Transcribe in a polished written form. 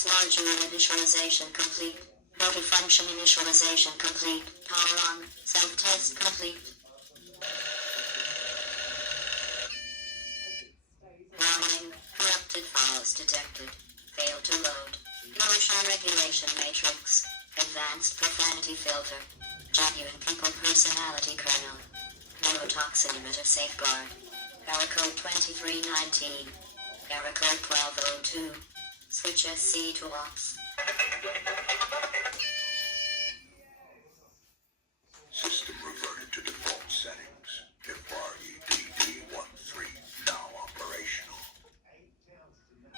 Box larger initialization complete. Multifunction initialization complete. Power on. Self-test complete. Warning. Corrupted files detected. Failed to load. Motion regulation matrix. Advanced profanity filter. Genuine people personality kernel. Neurotoxin emitter safeguard. Error code 2319. Error code 1202. Switch SC to ops.